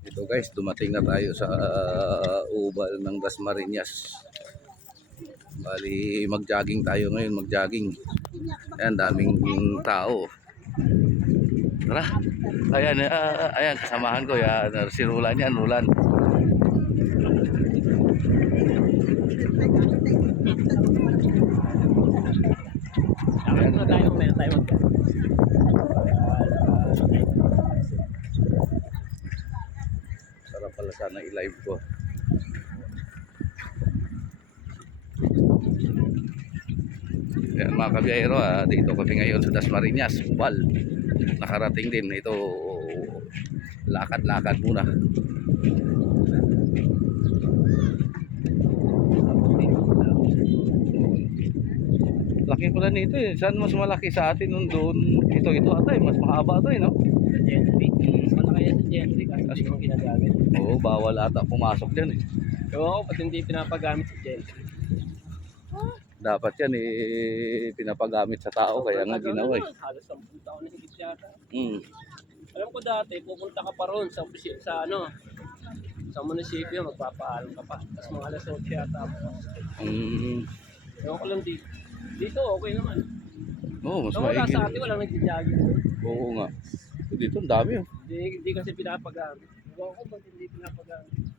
Ito guys, dumating na tayo sa ubal ng Dasmariñas. Bali, mag-jogging tayo ngayon, mag-jogging. Ayan, daming tao. Tara. Ayan, ayan, kasamahan ko. Yan, si Rulan yan, Rulan. Ayan na tayo, meron tayo mag Sarap pala sana i-live ko. Ayan mga kabiyahero, dito kami ngayon sa Dasmariñas, Ubal. Nakarating din ito, lakad-lakad muna. Laki pala nito eh. Saan mas malaki sa atin nun doon? Ito ata eh. Mas mahaba ito eh, no? sa gentry. Malaki yan sa gentry kasi hindi mo ginagamit. Oo, bawal ata pumasok dyan eh. Oo, pati hindi pinapagamit sa gentry. Dapat yan eh, pinapagamit sa tao, kaya nga ginawa eh. Halos 10 taon na higit yata. Mm. Alam ko dati, pupunta ka pa ron sa munisipyo, magpapaalam ka pa. Tapos mga alas 8 yata. Ewan ko lang dito. Dito, okay naman. Oo, mas So, wala maigi. sa atin, walang nagja-jogging. Oo nga. Dito ang dami oh. Hindi kasi pinapagamit. Ewan ko ba't hindi pinapagamit.